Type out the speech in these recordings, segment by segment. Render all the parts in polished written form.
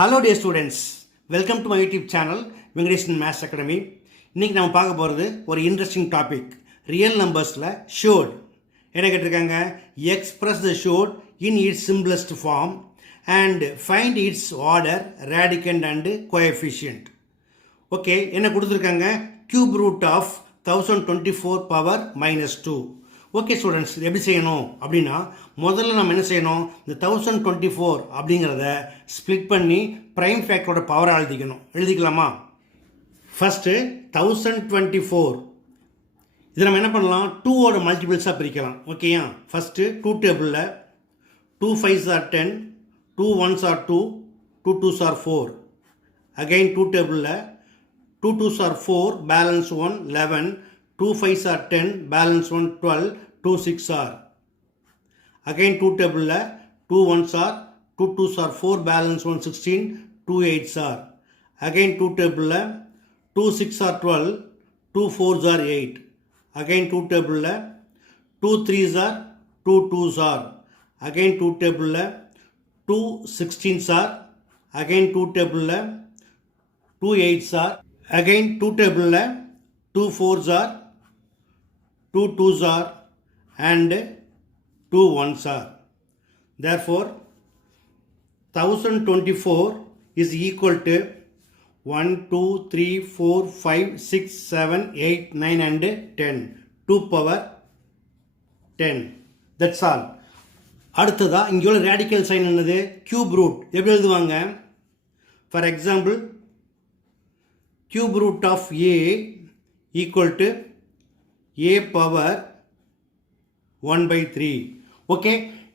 Hello dear students, welcome to my YouTube channel Venkatesan maths academy. இன்றைக்கி நம்ம பார்க்க போகிறது ஒரு இன்ட்ரெஸ்டிங் டாபிக். ரியல் நம்பர்ஸில் ஷோட் என்ன கேட்டிருக்காங்க? Express the surd in its simplest form and find its order, radicand and coefficient. Okay, என்ன கொடுத்துருக்காங்க? Cube root of 1024 power -2. Okay students, இது எப்படி செய்யணும் அப்படின்னா, முதல்ல நம்ம என்ன செய்யணும்? இந்த 1024 அப்படிங்கிறத ஸ்ப்ளிட் பண்ணி ப்ரைம் ஃபேக்டரோட பவரை எழுதிக்கலாமா? ஃபஸ்ட்டு 1024 இதை நம்ம என்ன பண்ணலாம்? 2ஓட மல்டிபிள்ஸாக பிரிக்கலாம். ஓகேயா? ஃபஸ்ட்டு 2 டேபிளில் 2 5s are 10, 2 1s are 2, 2 2s are 4. Again 2 டேபிளில் 2 2s are 4, balance 1 11, 2 5s are 10, balance 1 12, 2 6 are. Again 2 table 2 1s are, 2 2s are 4, balance 1 16, 2 8s are. Again 2 table 2 6 are 12, 2 4s are 8. Again 2 table 2 3s are, 2 2s are. Again 2 table 2 16s are. Again 2 table 2 8s are. Again 2 table 2 4s are, 2 2s are and 2 1s are. Therefore 1024 is equal to 1 2 3 4 5 6 7 8 9 and 10, 2 power 10. That's all. அடுத்ததா இங்கே உள்ள radical sign என்னது? Cube root. எப்படி எழுதுவாங்க? For example, cube root of a equal to a power 1/3. Okay,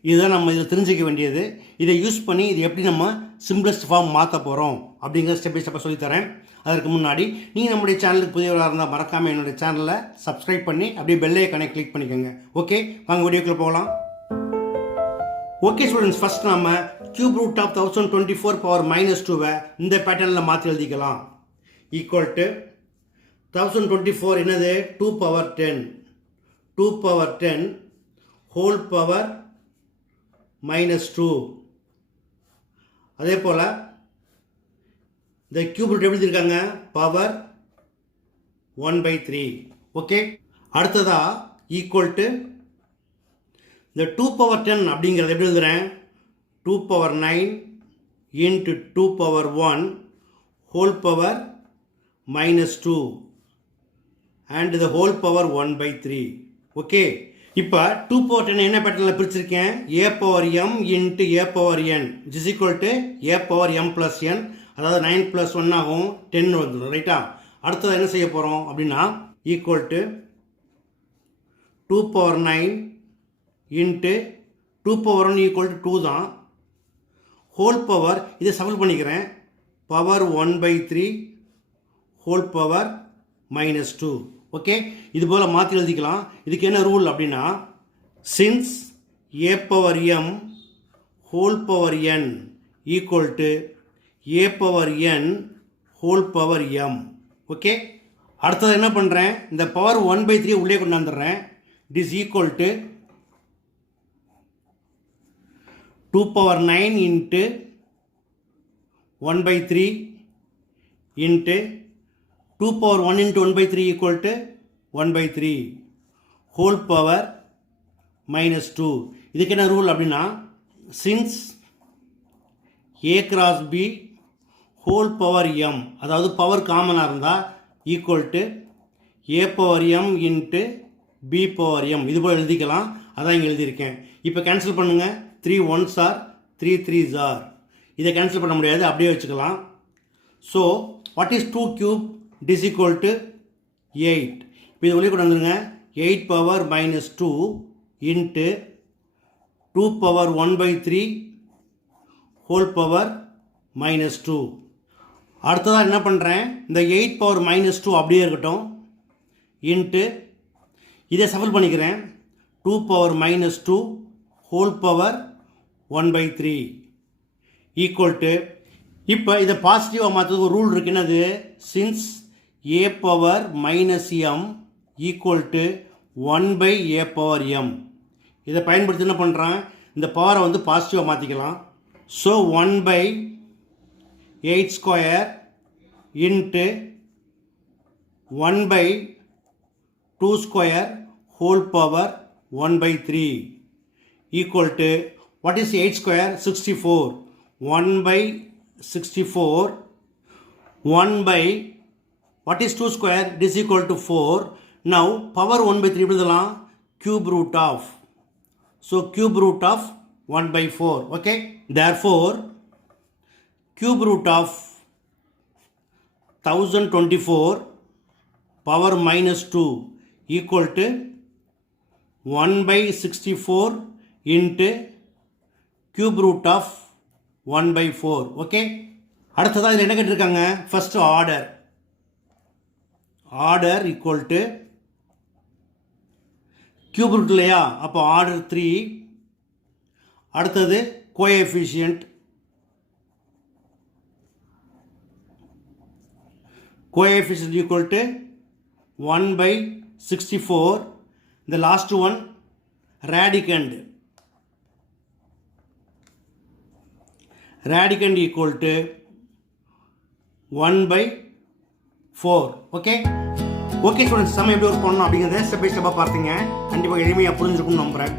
இதுதான் நம்ம இதில் தெரிஞ்சிக்க வேண்டியது. இதை யூஸ் பண்ணி இது எப்படி நம்ம சிம்பிளஸ்ட் ஃபார்ம் மாற்ற போகிறோம் அப்படிங்கிற ஸ்டெப் பை ஸ்டெப்பாக சொல்லித்தரேன். அதற்கு முன்னாடி நீங்கள் நம்முடைய சேனலுக்கு புதியவராக இருந்தால் மறக்காமல் என்னுடைய சேனலை சப்ஸ்கிரைப் பண்ணி அப்படியே பெல் ஐகானை கிளிக் பண்ணிக்கோங்க. ஓகே, வாங்க வீடியோக்குள்ளே போகலாம். ஓகே ஸ்டூடெண்ட்ஸ், ஃபஸ்ட் நம்ம கியூப் ரூட் ஆஃப் 1024 பவர் -2 இந்த பேட்டர்னில் மாற்றி எழுதிக்கலாம். ஈக்குவல் டு 1024 என்னது? 2 power 10, 2 power 10 whole power -2. அதே போல் இந்த கியூப் ரூட் எப்படி இருக்காங்க? பவர் 1/3. ஓகே, அடுத்ததா ஈக்குவல் டு இந்த 2 power 10 அப்படிங்கிறது எப்படி எழுதுகிறேன்? 2 power 9 into 2 power 1 whole power -2 and the whole power 1/3. Okay, இப்போ 2 power 10 என்ன பேட்டர்னில் பிரிச்சிருக்கேன்? a power m into a power n is equal to a power m plus n. அதாவது 9 plus 1 ஆகும், 10 வந்துடும். ரைட்டா? அடுத்தது என்ன செய்ய போகிறோம் அப்படின்னா, equal to 2 power 9 into 2 power 1 equal to 2 தான். ஹோல் பவர் இதை சஃபில் பண்ணிக்கிறேன். Power 1/3 whole power -2. ஓகே, இது போல் மாற்றி எழுதிக்கலாம். இதுக்கு என்ன ரூல் அப்படின்னா, since a power m whole power n equal to a power n whole power m. Okay, அடுத்தது என்ன பண்ணுறேன்? இந்த பவர் 1/3 உள்ளே கொண்டாந்துடுறேன். It is equal to 2 power 9 into 1/3 into 2 power 1 into 1/3 equal to 1/3 whole power -2. இதுக்கு என்ன rule அப்படின்னா, since a cross b whole power m, அதாவது பவர் காமனாக இருந்தால் equal to a power m into b power m. இது போல் எழுதிக்கலாம். அதான் இங்கே எழுதியிருக்கேன். இப்போ கேன்சல் பண்ணுங்கள். 3 1s are, 3 3s are. இதை கேன்சல் பண்ண முடியாது, அப்படியே வச்சுக்கலாம். So what is 2 cube? It is equal to 8. இப்போ இது உள்ளே கொண்டு வந்துருங்க. 8 power -2 into 2 power 1/3 whole power -2. அடுத்ததாக என்ன பண்ணுறேன்? இந்த 8 power -2 அப்படியே இருக்கட்டும். இன்ட்டு இதை சஃபில் பண்ணிக்கிறேன். 2 power -2 whole power 1/3 equal to, இப்போ இதை பாசிட்டிவாக மாற்றுறதுக்கு ஒரு ரூல் இருக்கு. என்னது? Since a power -m equal to 1/a power m. இதை பயன்படுத்தி என்ன பண்ணுறான்? இந்த பவரை வந்து பாசிட்டிவாக மாற்றிக்கலாம். So 1/a 8 square into 1 by 2 square whole power 1 by 3 equal to, what is 8 square? 64. 1 by 64. 1 by, what is 2 square? It is equal to 4. Now power 1 by 3 எழுதலாம், cube root of. So cube root of 1 by 4. Okay. Therefore cube root of 1024 power minus 2 equal to 1 by 64 into cube root of 1 by 4. Okay. அடுத்ததாக இதில் என்ன கேட்டிருக்காங்க? First order equal to cube root இல்லையா, அப்போ order 3. அடுத்தது coefficient equal to 1 by 64. The last one radicand equal to 1 by 4. Okay students, நம்ம எப்படி work பண்ணணும் அப்படிங்கிறத ஸ்டெப் பை ஸ்டெப்பாக பார்த்தீங்க. கண்டிப்பாக எளிமையாக புரிஞ்சிருக்கும்னு நம்புகிறேன்.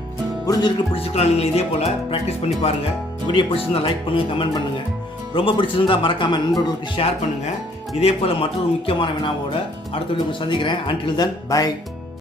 பிடிச்சிக்கலாம். நீங்கள் இதே போல் ப்ராக்டிஸ் பண்ணி பாருங்கள். வீடியோ பிடிச்சிருந்தா லைக் பண்ணுங்கள், கமெண்ட் பண்ணுங்கள். ரொம்ப பிடிச்சிருந்தால் மறக்காமல் நண்பர்களுக்கு ஷேர் பண்ணுங்கள். இதே போல் மற்றொரு முக்கியமான வினாவோட அடுத்த வீடியோ சந்திக்கிறேன். Until then, bye.